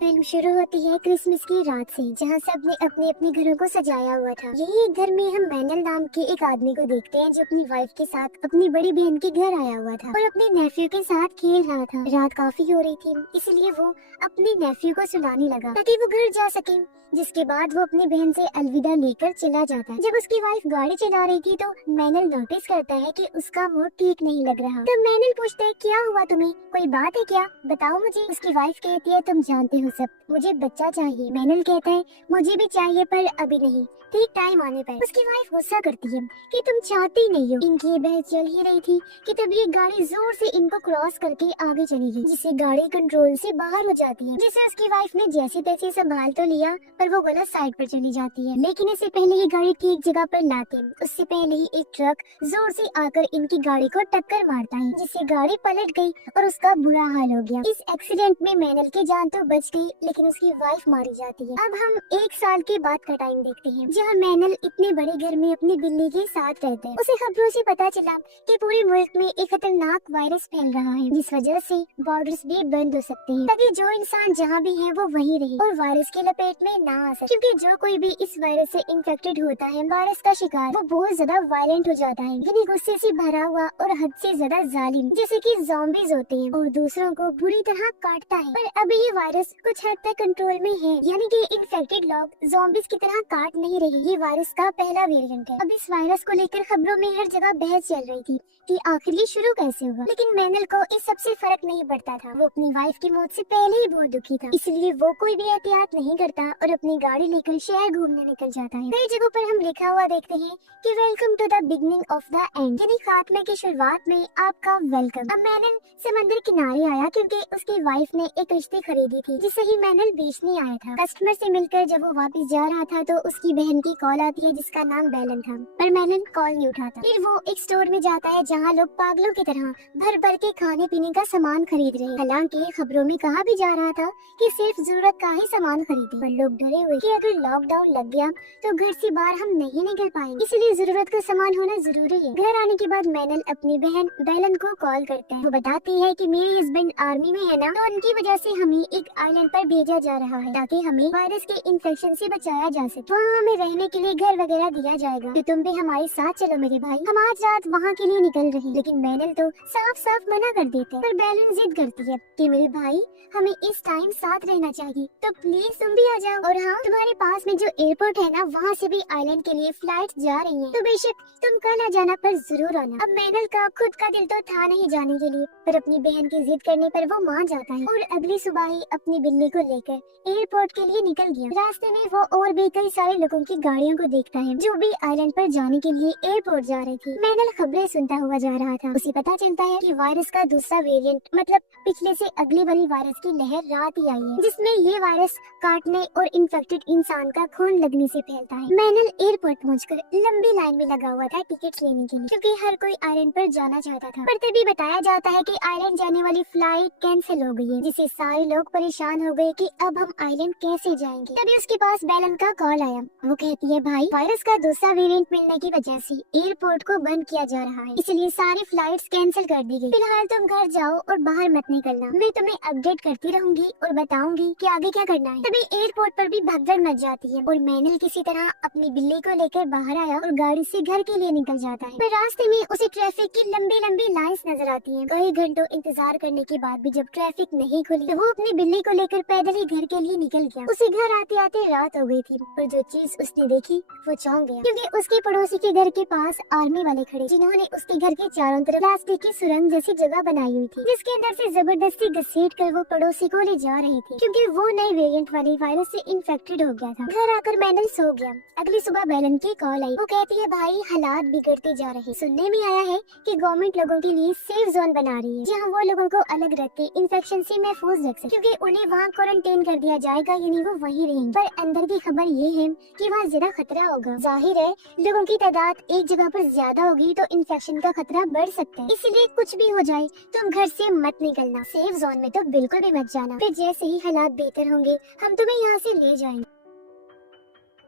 Film शुरू होती है क्रिसमस की रात से, जहां सब ने अपने अपने घरों को सजाया हुआ था। यही एक घर में हम मैनल नाम के एक आदमी को देखते हैं, जो अपनी वाइफ के साथ अपनी बड़ी बहन के घर आया हुआ था और अपने नेफ्यू के साथ खेल रहा था। रात काफी हो रही थी, इसलिए वो अपने नेफ्यू को सुलाने लगा ताकि वो घर जा सके। जिसके बाद वो अपनी बहन से अलविदा लेकर चला जाता है। जब उसकी वाइफ गाड़ी चला रही थी तो मैनल नोटिस करता है कि उसका मूड ठीक नहीं लग रहा। तब मैनल पूछता है, क्या हुआ तुम्हें, कोई बात है क्या, बताओ मुझे। उसकी वाइफ कहती है, तुम जानते हो सब, मुझे बच्चा चाहिए। मैनल कहता है, मुझे भी चाहिए पर अभी नहीं, ठीक टाइम आने पर। उसकी वाइफ गुस्सा करती है कि तुम चाहती नहीं हो। इनकी ये बहस चल ही रही थी कि तभी एक गाड़ी जोर से इनको क्रॉस करके आगे चली गई, जिससे गाड़ी कंट्रोल से बाहर हो जाती है, जिसे उसकी वाइफ ने जैसे तैसे संभाल तो लिया पर वो गलत साइड पर चली जाती है। लेकिन इससे पहले ये गाड़ी ठीक जगह पर लाते, उससे पहले ही एक ट्रक जोर से आकर इनकी गाड़ी को टक्कर मारता है, जिससे गाड़ी पलट गई और उसका बुरा हाल हो गया। इस एक्सीडेंट में मैनल की जान तो बच गई, लेकिन उसकी वाइफ मारी जाती है। अब हम 1 साल के बाद का टाइम देखते हैं, जहाँ मैनल इतने बड़े घर में अपनी बिल्ली के साथ रहते हैं। उसे खबरों से पता चला कि पूरे मुल्क में एक खतरनाक वायरस फैल रहा है, जिस वजह से बॉर्डर्स भी बंद हो सकते हैं, ताकि जो इंसान जहाँ भी है वो वहीं रहे और वायरस की लपेट में ना आ सके। क्योंकि जो कोई भी इस वायरस से इन्फेक्टेड होता है, वायरस का शिकार, वो बहुत ज्यादा वायलेंट हो जाता है, यानी गुस्से से भरा हुआ और हद से ज्यादा जालिम, जैसे कि ज़ॉम्बीज होते हैं, और दूसरों को बुरी तरह काटता है। पर अभी ये वायरस कुछ हद तक कंट्रोल में है, यानी कि इन्फेक्टेड लोग ज़ॉम्बीज की तरह काट नहीं रहे। ये वायरस का पहला वेरिएंट है। अब इस वायरस को लेकर खबरों में हर जगह बहस चल रही थी कि आखिर ये शुरू कैसे हुआ। लेकिन मैनल को इस सबसे फर्क नहीं पड़ता था। वो अपनी वाइफ की मौत से पहले ही बहुत दुखी था, इसलिए वो कोई भी एहतियात नहीं करता और अपनी गाड़ी लेकर शहर घूमने निकल जाता है। कई जगहों पर हम लिखा हुआ देखते हैं कि welcome to the beginning of the end, यानी खात्मे की शुरुआत में आपका वेलकम। अब मैनल समंदर किनारे आया क्योंकि उसकी वाइफ ने एक कश्ती खरीदी थी, जिसे ही मैनल बेचने आया था। कस्टमर से मिलकर जब वो वापस जा रहा था तो उसकी बहन की कॉल आती है, जिसका नाम बेलन था, पर मैनल कॉल नहीं उठाता। फिर वो एक स्टोर में जाता है, जहाँ लोग पागलों की तरह भर भर के खाने पीने का सामान खरीद रहे हैं। हालांकि खबरों में कहा भी जा रहा था कि सिर्फ जरूरत का ही सामान खरीदे, पर लोग डरे हुए कि अगर लॉकडाउन लग गया तो घर से बाहर हम नहीं निकल पाएंगे, इसलिए जरूरत का सामान होना जरूरी है। घर आने के बाद मैनल अपनी बहन बेलन को कॉल करते हैं। वो बताती है कि मेरे हस्बैंड आर्मी में है ना, तो उनकी वजह से हमें एक आइलैंड पर भेजा जा रहा है ताकि हमें वायरस के इन्फेक्शन से बचाया जा सके। वहाँ हमें रहने के लिए घर वगैरह दिया जाएगा, तो तुम भी हमारे साथ चलो मेरे भाई, हम आज रात वहाँ के लिए निकल रहे। लेकिन मैनल तो साफ साफ मना कर देते हैं, पर बेलन जिद करती है कि मेरे भाई हमें इस टाइम साथ रहना चाहिए, तो प्लीज तुम भी आ जाओ। और हाँ, तुम्हारे पास में जो एयरपोर्ट है ना, वहाँ से भी आइलैंड के लिए फ्लाइट जा रही हैं, तो बेशक तुम कल आ जाना पर जरूर आना। अब मैनल का खुद का दिल तो था नहीं जाने के लिए, पर अपनी बहन की जिद करने पर वो मान जाता है और अगली सुबह ही अपनी बिल्ली को लेकर एयरपोर्ट के लिए निकल गया। रास्ते में वो और भी कई सारे लोगों की गाड़ियों को देखता है, जो भी आइलैंड पर जाने के लिए एयरपोर्ट जा रही थी। मैनल खबरें सुनता हुआ जा रहा था। उसे पता चलता है कि वायरस का दूसरा वेरिएंट, मतलब पिछले से अगली वाली वायरस की लहर रात ही आई है, जिसमें ये वायरस काटने और इन्फेक्टेड इंसान का खून लगने से फैलता है। मैनल एयरपोर्ट पहुंचकर लंबी लाइन में लगा हुआ था टिकट लेने के लिए, क्योंकि हर कोई आइलैंड पर जाना चाहता था। पर तभी बताया जाता है कि आइलैंड जाने वाली फ्लाइट कैंसिल हो गई है, जिससे सारे लोग परेशान हो गए कि अब हम आइलैंड कैसे जाएंगे। तभी उसके पास बेलन का कॉल आया। वो कहती है, भाई वायरस का दूसरा वेरिएंट मिलने की वजह से एयरपोर्ट को बंद किया जा रहा है, इसलिए सारी फ्लाइट्स कैंसिल कर दी गई। फिलहाल तुम घर जाओ और बाहर मत निकलना, मैं तुम्हें अपडेट करती रहूंगी और बताऊंगी कि आगे क्या करना है। तभी एयरपोर्ट पर भी भगदड़ मच जाती है और मैनल किसी तरह अपनी बिल्ली को लेकर बाहर आया और गाड़ी से घर के लिए निकल जाता है। पर रास्ते में उसे ट्रैफिक की लंबी लंबी लाइन्स नजर आती हैं। कई घंटों इंतजार करने के बाद भी जब ट्रैफिक नहीं खुली, तो वो अपनी बिल्ली को लेकर पैदल ही घर के लिए निकल गया। उसे घर आते आते रात हो गई थी, पर जो चीज उसने देखी वो चौंक गया, क्योंकि उसके पड़ोसी के घर के पास आर्मी वाले खड़े, जिन्होंने उसके घर के चारों तरफ प्लास्टिक की सुरंग जैसी जगह बनाई हुई थी, जिसके अंदर से जबरदस्ती घसीट कर वो पड़ोसी को ले जा रही थी, क्योंकि वो नए वेरिएंट वाले वायरस से इन्फेक्टेड हो गया था। घर आकर मैनल सो गया। अगली सुबह बेलन की कॉल आई। वो कहती है, भाई हालात बिगड़ते जा रहे, सुनने में आया है कि गवर्नमेंट लोगों के लिए सेफ जोन बना रही है, जहाँ वो लोगों को अलग रख के इन्फेक्शन से महफूज रख सके, क्योंकि उन्हें वहाँ क्वारंटाइन कर दिया जाएगा, यानी वो वहीं रहेंगे। पर अंदर की खबर ये है कि वहाँ ज्यादा खतरा होगा। जाहिर है लोगों की तादाद एक जगह पर ज्यादा होगी तो इन्फेक्शन का खतरा बढ़ सकता है, इसलिए कुछ भी हो जाए तुम घर से मत निकलना, सेफ जोन में तो बिल्कुल भी मत जाना। फिर जैसे ही हालात बेहतर होंगे हम तुम्हें यहाँ से ले जाएंगे।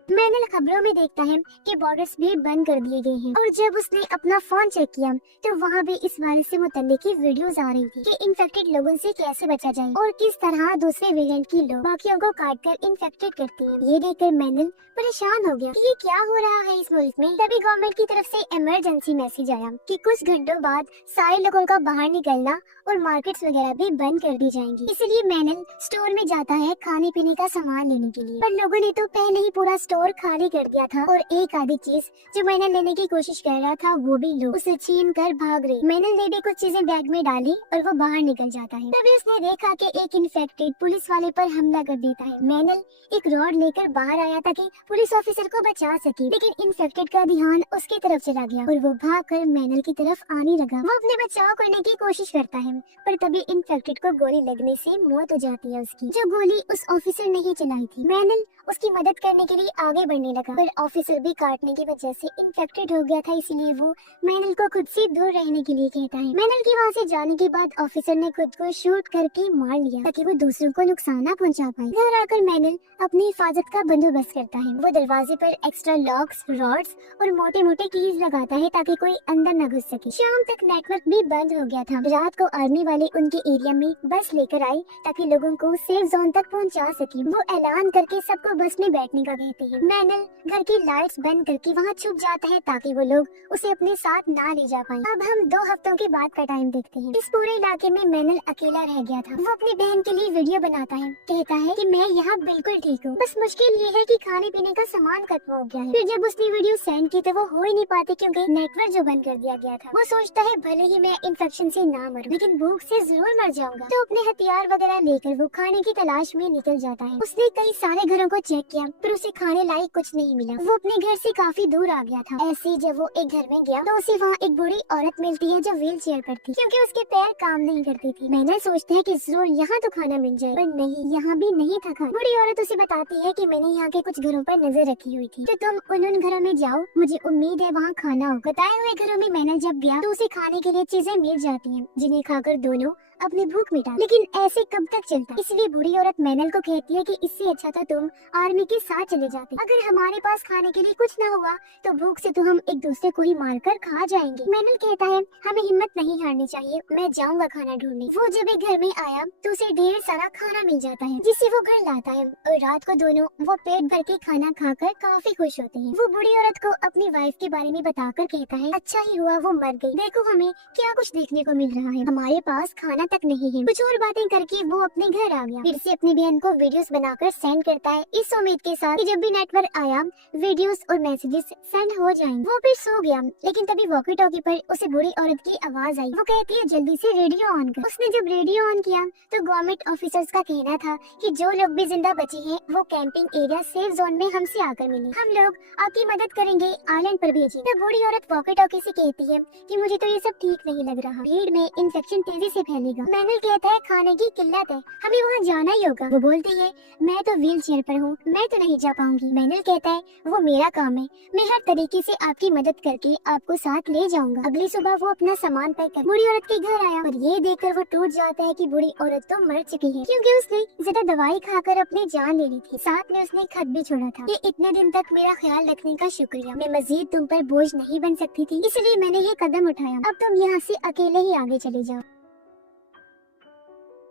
मैनल खबरों में देखता है कि बॉर्डर्स भी बंद कर दिए गए हैं और जब उसने अपना फोन चेक किया तो वहाँ भी इस वायरस से मुतल्लिक की वीडियोस आ रही थी कि इन्फेक्टेड लोगों से कैसे बचा जाए और किस तरह दूसरे वेरिएंट की लोग बाकियों को काट कर इन्फेक्टेड करते हैं। ये देखकर मैनल परेशान हो गया कि ये क्या हो रहा है इस मुल्क में। तभी गवर्नमेंट की तरफ से इमरजेंसी मैसेज आया कि कुछ घंटों बाद सारे लोगों का बाहर निकलना और मार्केट्स वगैरह भी बंद कर दी जाएंगी। इसलिए मैनल स्टोर में जाता है खाने पीने का सामान लेने के लिए, पर लोगों ने तो पहले ही पूरा स्टोर खाली कर दिया था और एक आधी चीज जो मैनल लेने की कोशिश कर रहा था वो भी लोग उसे छीन कर भाग रहे। मैनल ने भी कुछ चीजें बैग में डाली और वो बाहर निकल जाता है। तभी उसने देखा कि एक इन्फेक्टेड पुलिस वाले पर हमला कर देता है। मैनल एक रॉड लेकर बाहर आया ताकि पुलिस ऑफिसर को बचा सके, लेकिन इन्फेक्टेड का ध्यान उसकी तरफ चला गया और वो भागकर मैनल की तरफ आने लगा। वो अपने बचाव करने की कोशिश करता है, पर तभी इन्फेक्टेड को गोली लगने से मौत हो जाती है उसकी, जो गोली उस ऑफिसर ने ही चलाई थी। मैनल उसकी मदद करने के लिए आगे बढ़ने लगा, पर ऑफिसर भी काटने की वजह से इन्फेक्टेड हो गया था, इसलिए वो मैनल को खुद से दूर रहने के लिए कहता है। मैनल के वहाँ से जाने के बाद ऑफिसर ने खुद को शूट करके मार लिया ताकि वो दूसरों को नुकसान न पहुँचा पाए। घर आकर मैनल अपनी हिफाजत का बंदोबस्त करता है। वो दरवाजे पर एक्स्ट्रा लॉक्स, रॉड्स और मोटे मोटे कीज लगाता है ताकि कोई अंदर न घुस सके। शाम तक नेटवर्क भी बंद हो गया था। रात को आर्मी वाले उनके एरिया में बस लेकर आए ताकि लोगों को सेफ जोन तक पहुंचा सके। वो ऐलान करके सबको बस में बैठने का कहते हैं। मैनल घर की लाइट्स बंद करके वहाँ छुप जाता है ताकि वो लोग उसे अपने साथ ना ले जा पाए। अब हम 2 हफ्तों के बाद का टाइम देखते हैं। इस पूरे इलाके में मैनल अकेला रह गया था। वो अपनी बहन के लिए वीडियो बनाता है, कहता है कि मैं यहाँ बिल्कुल ठीक हूँ, बस मुश्किल ये है कि खाने पीने का सामान खत्म हो गया है। फिर जब उसने वीडियो सेंड की तो वो हो ही नहीं पाती क्योंकि नेटवर्क जो बंद कर दिया गया था। वो सोचता है भले ही मैं इन्फेक्शन से ना मरूं, लेकिन भूख से जरूर मर जाऊंगा। तो अपने हथियार वगैरह लेकर वो खाने की तलाश में निकल जाता है। उसने कई सारे घरों को चेक किया पर उसे खाने लायक कुछ नहीं मिला। वो अपने घर से काफी दूर आ गया था। ऐसे जब वो एक घर में गया तो उसे वहाँ एक बूढ़ी औरत मिलती है जो व्हील चेयर पर थी क्योंकि उसके पैर काम नहीं करते थे। मैंने सोचते है कि जरूर यहाँ तो खाना मिल जाए, पर नहीं, यहाँ भी नहीं था खाना। बूढ़ी औरत उसे बताती है कि मैंने यहाँ के कुछ घरों पर नजर रखी हुई थी, तो तुम उन घरों में जाओ, मुझे उम्मीद है वहाँ खाना हो। बताए हुए घरों में मैंने जब गया तो उसे खाने के लिए चीजें मिल जाती हैं, जिन्हें खाकर दोनों अपनी भूख मिटा। लेकिन ऐसे कब तक चलता? इसलिए बूढ़ी औरत मैनल को कहती है कि इससे अच्छा था तुम आर्मी के साथ चले जाते। अगर हमारे पास खाने के लिए कुछ न हुआ तो भूख से तो हम एक दूसरे को ही मारकर खा जाएंगे। मैनल कहता है हमें हिम्मत नहीं हारनी चाहिए, मैं जाऊंगा खाना ढूंढने। वो जब एक घर में आया तो उसे ढेर सारा खाना मिल जाता है जिसे वो घर लाता है और रात को दोनों वो पेट भर के खाना खाकर काफी खुश होते हैं। वो बूढ़ी औरत को अपनी वाइफ के बारे में बताकर कहता है अच्छा ही हुआ वो मर गई, देखो हमें क्या कुछ देखने को मिल रहा है, हमारे पास खाना तक नहीं है। कुछ और बातें करके वो अपने घर आ गया। फिर से अपनी बहन को वीडियोस बनाकर सेंड करता है इस उम्मीद के साथ कि जब भी नेटवर्क आया वीडियोस और मैसेजेस सेंड हो जाएंगे। वो फिर सो गया, लेकिन तभी वॉकी टॉकी पर उसे बूढ़ी औरत की आवाज आई। वो कहती है जल्दी से रेडियो ऑन कर। उसने जब रेडियो ऑन किया तो गवर्नमेंट ऑफिसर्स का कहना था कि जो लोग भी जिंदा बचे हैं वो कैंपिंग एरिया सेफ जोन में हमसे आकर मिले, हम लोग आपकी मदद करेंगे, आइलैंड पर भेजें। तो बूढ़ी औरत वॉकी टॉकी से कहती है कि मुझे तो ये सब ठीक नहीं लग रहा, भीड़ में इन्फेक्शन तेजी से फैलेगा। मैनल कहता है खाने की किल्लत है, हमें वहाँ जाना ही होगा। वो बोलती है मैं तो व्हील चेयर पर हूँ, मैं तो नहीं जा पाऊंगी। मैनल कहता है वो मेरा काम है, मैं हर तरीके से आपकी मदद करके आपको साथ ले जाऊंगा। अगली सुबह वो अपना सामान पैक कर बूढ़ी औरत के घर आया और ये देखकर वो टूट जाता है कि बूढ़ी औरत तो मर चुकी है क्योंकि उसने ज्यादा दवाई खाकर अपनी जान ले ली थी। साथ में उसने खत भी छोड़ा था कि इतने दिन तक मेरा ख्याल रखने का शुक्रिया, मैं मजीद तुम पर बोझ नहीं बन सकती थी, इसलिए मैंने ये कदम उठाया, अब तुम यहाँ से अकेले ही आगे चले जाओ।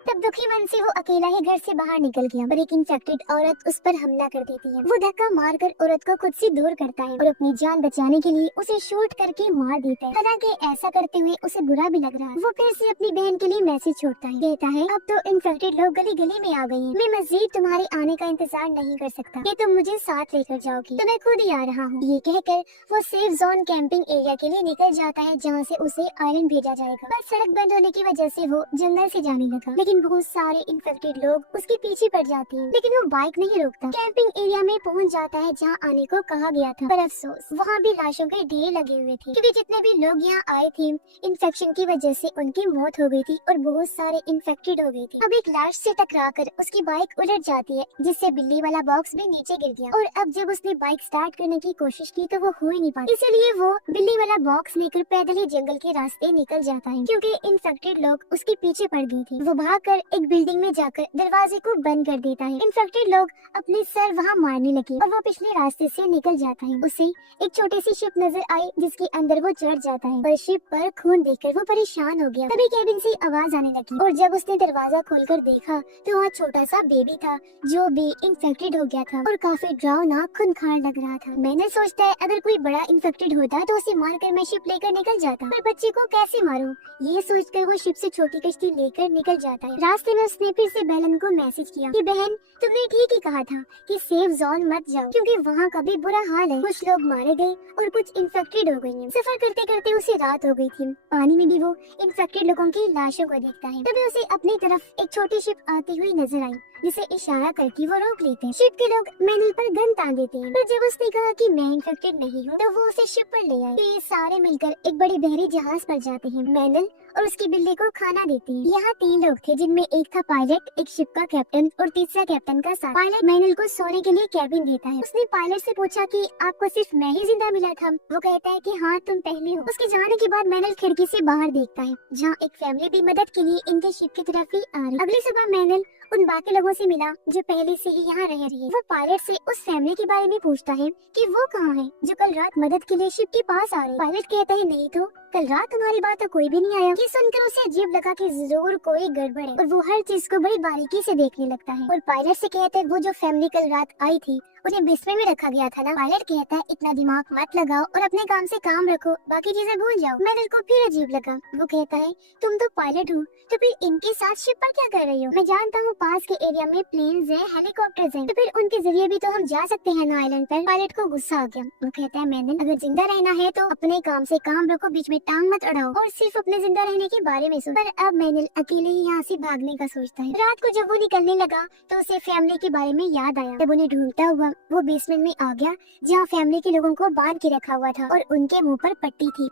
तब दुखी मन से वो अकेला ही घर से बाहर निकल गया और एक इन्फेक्टेड औरत उस पर हमला कर देती है। वो धक्का मारकर औरत को खुद से दूर करता है और अपनी जान बचाने के लिए उसे शूट करके मार देता है। हालांकि ऐसा करते हुए उसे बुरा भी लग रहा है। वो फिर से अपनी बहन के लिए मैसेज छोड़ता है, कहता है अब तो इन्फेक्टेड लोग गली गली में आ गए हैं, मैं मजीद तुम्हारे आने का इंतजार नहीं कर सकता, ये तुम मुझे साथ लेकर जाओगी तो मैं खुद ही आ रहा हूँ। ये कहकर वो सेफ जोन कैंपिंग एरिया के लिए निकल जाता है जहाँ से उसे आइलैंड भेजा जाएगा। पर सड़क बंद होने की वजह से वो जंगल से जाने लगा, लेकिन बहुत सारे इन्फेक्टेड लोग उसके पीछे पड़ जाते हैं, लेकिन वो बाइक नहीं रोकता। कैंपिंग एरिया में पहुंच जाता है जहां आने को कहा गया था, पर अफसोस वहां भी लाशों के ढेर लगे हुए थे क्योंकि जितने भी लोग यहाँ आए थे इन्फेक्शन की वजह से उनकी मौत हो गई थी और बहुत सारे इन्फेक्टेड हो गए थे। अब एक लाश से टकराकर उसकी बाइक उलट जाती है जिससे बिल्ली वाला बॉक्स भी नीचे गिर गया और अब जब उसने बाइक स्टार्ट करने की कोशिश की तो वो हो ही नहीं पाई, इसलिए वो बिल्ली वाला बॉक्स लेकर पैदल ही जंगल के रास्ते निकल जाता है क्योंकि इन्फेक्टेड लोग उसके पीछे पड़ गए थे। वो भाग भागकर एक बिल्डिंग में जाकर दरवाजे को बंद कर देता है। इन्फेक्टेड लोग अपने सर वहाँ मारने लगे और वो पिछले रास्ते से निकल जाता है। उसे एक छोटी सी शिप नजर आई जिसके अंदर वो चढ़ जाता है, पर शिप पर खून देखकर वो परेशान हो गया। तभी केबिन से आवाज आने लगी और जब उसने दरवाजा खोलकर देखा तो वहाँ छोटा सा बेबी था जो भी इन्फेक्टेड हो गया था और काफी डरावना खूंखार लग रहा था। मैंने सोचता है अगर कोई बड़ा इन्फेक्टेड होता तो उसे मारकर मैं शिप लेकर निकल जाता, पर बच्चे को कैसे मारूं? ये सोचकर वो शिप से छोटी कश्ती लेकर निकल जाता है। रास्ते में उसने फिर से बेलन को मैसेज किया कि बहन, तुमने ठीक ही कहा था कि सेफ जोन मत जाओ क्योंकि वहाँ का भी बुरा हाल है। कुछ लोग मारे गए और कुछ इन्फेक्टेड हो गई हैं। सफर करते करते उसे रात हो गई थी। पानी में भी वो इन्फेक्टेड लोगों की लाशों को देखता है। तभी उसे अपनी तरफ एक छोटी शिप आती हुई नजर आई जिसे इशारा करके वो रोक लेते हैं। शिप के लोग मैनल पर गन तान देते हैं, पर जब उसने कहा कि मैं इन्फेक्टेड नहीं हूँ तो वो उसे शिप पर ले आए। तो ये सारे मिलकर एक बड़ी बहरी जहाज पर जाते हैं। मैनल और उसकी बिल्ली को खाना देते हैं। यहाँ 3 लोग थे जिनमें एक था पायलट, एक शिप का कैप्टन और तीसरा कैप्टन का साथ। पायलट मैनल को सोने के लिए कैबिन देता है। उसने पायलट से पूछा कि आपको सिर्फ मैं ही जिंदा मिला था? वो कहता है कि हाँ, तुम पहले हो। उसके जाने के बाद मैनल खिड़की से बाहर देखता है जहाँ एक फैमिली भी मदद के लिए इनके शिप की तरफ ही आ रही। अगली सुबह मैनल उन बाकी लोगों से मिला जो पहले से ही यहाँ रह रही है। वो पायलट से उस फैमिली के बारे में पूछता है कि वो कहाँ है जो कल रात मदद के लिए शिप के पास आ रही। पायलट कहता है नहीं तो कल रात तुम्हारी बात तो कोई भी नहीं आया। ये सुनकर उसे अजीब लगा कि जरूर कोई गड़बड़ है और वो हर चीज को बड़ी बारीकी से देखने लगता है। और पायलट से कहता है वो जो फैमिली कल रात आई थी उन्हें बिस्तर में रखा गया था ना? पायलट कहता है इतना दिमाग मत लगाओ और अपने काम से काम रखो, बाकी चीजें भूल जाओ। मैनल को फिर अजीब लगा। वो कहता है तुम तो पायलट हो तो फिर इनके साथ शिप पर क्या कर रही हो? मैं जानता हूँ पास के एरिया में प्लेन्स है, हेलीकॉप्टर्स हैं, तो फिर उनके जरिए भी तो हम जा सकते हैं ना आइलैंड पर। पायलट को गुस्सा आ गया। वो कहता है मैनल, अगर जिंदा रहना है तो अपने काम से काम रखो, बीच में टांग मत अड़ाओ और सिर्फ अपने जिंदा रहने के बारे में सोच। पर अब मैनल अकेले ही यहाँ से भागने का सोचता है। रात को जब वो निकलने लगा तो उसे फैमिली के बारे में याद आया। जब उन्हें ढूंढता हुआ वो बेसमेंट में आ गया जहाँ फैमिली के लोगों को बांध के रखा हुआ था और उनके मुंह पर पट्टी थी।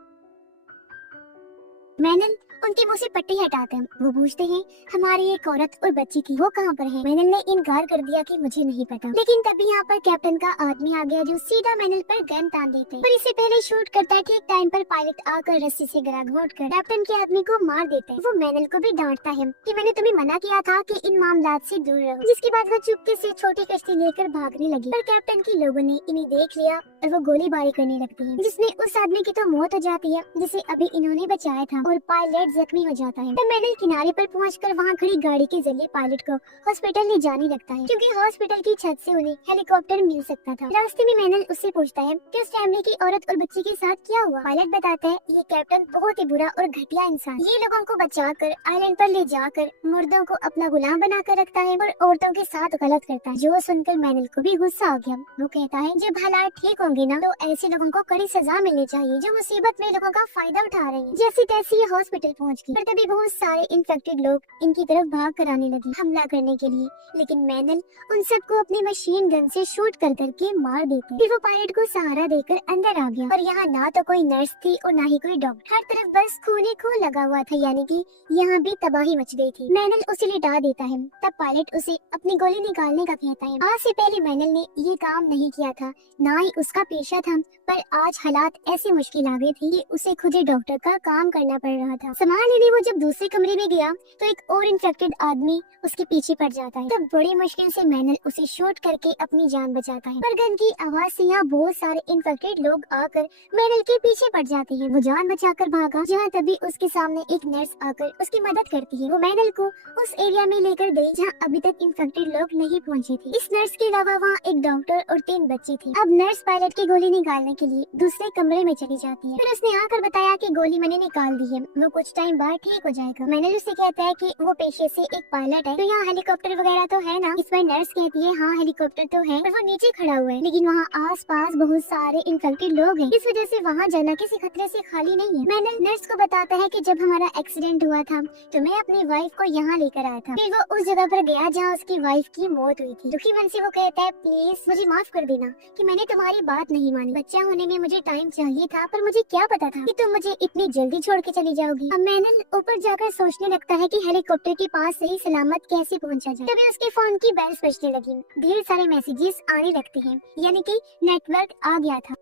मैनल उनके मुंह से पट्टी हटाते हैं। वो पूछते हैं हमारी एक औरत और बच्ची थी, वो कहाँ पर है? मैनल ने इनकार कर दिया कि मुझे नहीं पता। लेकिन तभी यहाँ पर कैप्टन का आदमी आ गया जो सीधा मैनल पर गन तान देते हैं। पर इससे पहले शूट करता है। ठीक टाइम पर पायलट आकर रस्सी से गला घोंटकर कैप्टन के आदमी को मार देते हैं। वो मैनल को भी डांटता है कि मैंने तुम्हें मना किया था कि इन मामलात से दूर रहो। जिसके बाद वो चुपके से छोटी कश्ती लेकर भागने लगी, पर कैप्टन के लोगों ने इन्हें देख लिया और वो गोलीबारी करने लगते हैं, जिसमें उस आदमी की तो मौत हो जाती है जिसे अभी इन्होंने बचाया था और पायलट जख्मी हो जाता है। तब मैनल किनारे पर पहुंचकर वहां खड़ी गाड़ी के जरिए पायलट को हॉस्पिटल ले जाने लगता है क्योंकि हॉस्पिटल की छत से उन्हें हेलीकॉप्टर मिल सकता था। रास्ते में मैनल उससे पूछता है कि उस फैमिली की औरत और बच्ची के साथ क्या हुआ। पायलट बताता है ये कैप्टन बहुत ही बुरा और घटिया इंसान, ये लोगों को बचाकर आइलैंड पर ले जाकर मुर्दों को अपना गुलाम बनाकर रखता है और औरतों के साथ गलत करता है। जो सुनकर मैनल को भी गुस्सा आ गया। वो कहता है जब हालात ठीक होंगे ना तो ऐसे लोगों को कड़ी सजा मिलनी चाहिए जो मुसीबत में लोगों का फायदा उठा रहे हैं। जैसे तैसे ये हॉस्पिटल पहुंच गई, पर तभी बहुत सारे इन्फेक्टेड लोग इनकी तरफ भाग कर आने लगे हमला करने के लिए, लेकिन मैनल उन सबको अपनी मशीन गन से शूट कर करके मार देते। फिर वो पायलट को सहारा देकर अंदर आ गया और यहाँ ना तो कोई नर्स थी और ना ही कोई डॉक्टर। हर तरफ बस खून ही खून लगा हुआ था, यानी कि यहाँ भी तबाही मच गई थी। मैनल उसे लिटा देता है। तब पायलट उसे अपनी गोली निकालने का कहता है। आज से पहले मैनल ने ये काम नहीं किया था, ना ही उसका पेशा था, पर आज हालात ऐसी मुश्किल आ गई थी कि उसे खुद ही डॉक्टर का काम करना पड़ रहा था। सामान लेने वो जब दूसरे कमरे में गया तो एक और इन्फेक्टेड आदमी उसके पीछे पड़ जाता है। तब बड़ी मुश्किल से मैनल उसे शूट करके अपनी जान बचाता है, पर गन की आवाज से यहाँ बहुत सारे इन्फेक्टेड लोग आकर मैनल के पीछे पड़ जाते हैं। वो जान बचाकर भागा जहाँ तभी उसके सामने एक नर्स आकर उसकी मदद करती है। वो मैनल को उस एरिया में लेकर गई जहाँ अभी तक इन्फेक्टेड लोग नहीं पहुँचे थे। इस नर्स के अलावा वहाँ एक डॉक्टर और 3 बच्चे थे। अब नर्स पायलट की गोली निकालने के लिए दूसरे कमरे में चली जाती है। फिर उसने आकर बताया कि गोली मैंने निकाल दी है, वो कुछ टाइम बाद ठीक हो जाएगा। मैनल उससे कहता है कि वो पेशे से एक पायलट है तो यहाँ हेलीकॉप्टर वगैरह तो है ना। इस पर नर्स कहती है हाँ हेलीकॉप्टर तो है, पर वो नीचे खड़ा हुआ है, लेकिन वहाँ आस-पास बहुत सारे इन्फेक्टेड लोग हैं, इस वजह से वहाँ जाना किसी खतरे से खाली नहीं है। मैनल नर्स को बताता है कि जब हमारा एक्सीडेंट हुआ था तो मैं अपनी वाइफ को यहाँ लेकर आया था। फिर वो उस जगह पर गया जहाँ उसकी वाइफ की मौत हुई थी। दुखी मन से वो कहता है प्लीज मुझे माफ कर देना कि मैंने तुम्हारी बात नहीं मानी। बच्चा होने में मुझे टाइम चाहिए था, पर मुझे क्या पता था कि तुम मुझे इतनी जल्दी छोड़ के चली जाओगी। अब मैनल ऊपर जाकर सोचने लगता है कि हेलीकॉप्टर के पास सही सलामत कैसे पहुंचा जाए। तभी उसके फोन की बेल बजने लगी। ढेर सारे मैसेजेस आने लगते हैं, यानी कि नेटवर्क आ गया था।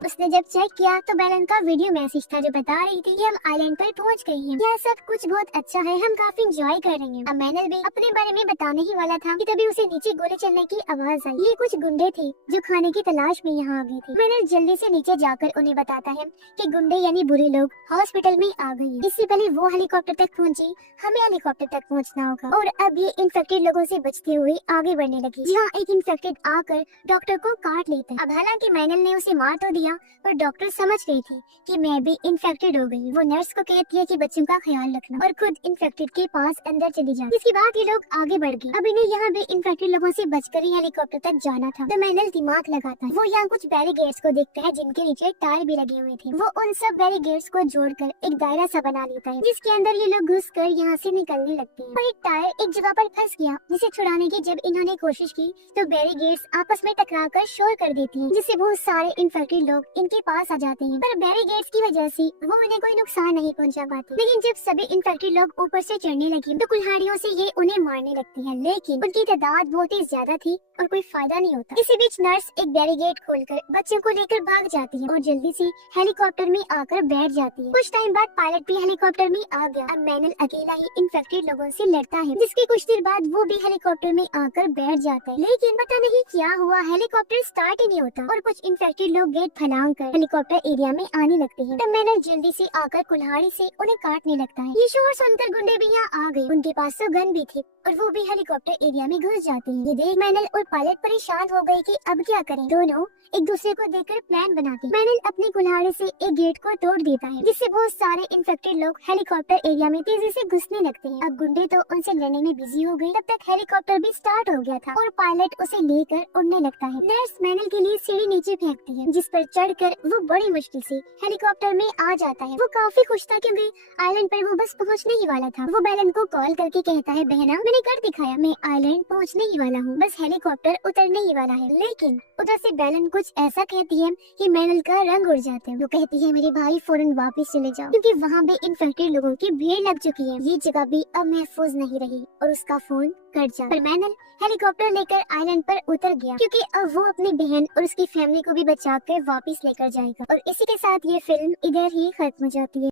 उसने जब चेक किया तो बैलन का वीडियो मैसेज था जो बता रही थी कि हम आइलैंड पर पहुंच गए हैं, यह सब कुछ बहुत अच्छा है, हम काफी एंजॉय कर रहे हैं। अब मैनल भी अपने बारे में बताने ही वाला था कि तभी उसे नीचे गोले चलने की आवाज आई। ये कुछ गुंडे थे जो खाने की तलाश में यहाँ आ गए थे। मैनल जल्दी से नीचे जाकर उन्हें बताता है कि गुंडे यानी बुरे लोग हॉस्पिटल में आ गए हैं। इससे पहले वो हेलीकॉप्टर तक पहुंची, हमें हेलीकॉप्टर तक पहुंचना होगा। और अब ये इन्फेक्टेड लोगों से बचते हुए आगे बढ़ने लगी। यहाँ एक इन्फेक्टेड आकर डॉक्टर को काट लेता है। अब हालांकि मैनल ने उसे मार तो दिया, पर डॉक्टर समझ गई थी कि मैं भी इन्फेक्टेड हो गई। वो नर्स को कहती है कि बच्चों का ख्याल रखना और खुद इन्फेक्टेड के पास अंदर चली जाती। इसके बाद ये लोग आगे बढ़ गए। अब इन्हें यहाँ भी इन्फेक्टेड लोगों से बचकर ही हेलीकॉप्टर तक जाना था। तो मैनल दिमाग लगाता है। वो यहाँ कुछ बैरिकेड्स को देखता है जिनके नीचे टायर भी लगे हुए थे। वो उन सब बैरिकेड्स को जोड़कर एक दायरा सा बना लेता है जिसके अंदर ये लोग घुसकर यहाँ से निकलने लगते हैं। और एक टायर एक जगह पर फंस गया, जिसे छुड़ाने की जब इन्होंने कोशिश की तो बैरिकेड्स आपस में टकराकर शोर कर देती हैं, जिससे बहुत सारे इन्फेक्टेड लोग इनके पास आ जाते हैं। पर बैरिकेड्स की वजह से वो उन्हें कोई नुकसान नहीं पहुंचा पाते। लेकिन जब सभी इन्फेक्टेड लोग ऊपर से चढ़ने लगे तो कुल्हाड़ियों से ये उन्हें मारने लगती हैं, लेकिन उनकी तादाद बहुत ही ज्यादा थी और कोई फायदा नहीं होता। इसी बीच नर्स एक बैरिकेड खोलकर बच्चों को लेकर भाग जाती है और जल्दी से हेलीकॉप्टर में आकर बैठ जाती है। कुछ टाइम बाद पायलट भी हेलीकॉप्टर में आ गया। अब मैनल अकेला ही इन्फेक्टेड लोगों से लड़ता है, जिसके कुछ देर बाद वो भी हेलीकॉप्टर में आकर बैठ जाता है। लेकिन पता नहीं क्या हुआ, हेलीकॉप्टर स्टार्ट ही नहीं होता और कुछ इन्फेक्टेड लोग गेट फलांग कर हेलीकॉप्टर एरिया में आने लगते हैं। तब मैनल जल्दी से आकर कुल्हाड़ी से उन्हें काटने लगता है। ये शोर सुनकर गुंडे भी यहाँ आ गए। उनके पास तो गन भी थी और वो भी हेलीकॉप्टर एरिया में घुस जाते हैं। ये देख मैनल और पायलट परेशान हो गए कि अब क्या करें। दोनों एक दूसरे को देखकर प्लान बनाते हैं। मैनल अपनी कुल्हाड़ी से एक गेट को तोड़ देता है, जिससे बहुत सारे इन्फेक्टेड लोग हेलीकॉप्टर एरिया में तेजी से घुसने लगते हैं। अब गुंडे तो उनसे लड़ने में बिजी हो गए। तब तक हेलीकॉप्टर भी स्टार्ट हो गया था और पायलट उसे लेकर उड़ने लगता है। नर्स मैनल के लिए सीढ़ी नीचे फेंकती है, जिस पर चढ़कर वो बड़ी मुश्किल से हेलीकॉप्टर में आ जाता है। वो काफी खुश था क्योंकि आइलैंड पर वो बस पहुंचने ही वाला था। वो बैलन को कॉल करके कहता है, बहना मैंने कर दिखाया, मैं आइलैंड पहुंचने ही वाला हूँ, बस हेलीकॉप्टर उतरने ही वाला है। लेकिन उधर से बैलन कुछ ऐसा कहती है कि मैनल का रंग उड़ जाता है। वो कहती है, मेरे भाई फौरन वापस चले जाओ क्योंकि वहाँ पे इन्फेक्टेड लोगों की भीड़ लग चुकी है। ये जगह भी अब महफूज नहीं रही और उसका फोन कट जा। पर मैनल हेलीकॉप्टर लेकर आइलैंड पर उतर गया क्योंकि अब वो अपनी बहन और उसकी फैमिली को भी बचा कर वापस लेकर जाएगा। और इसी के साथ ये फिल्म इधर ही खत्म हो जाती है।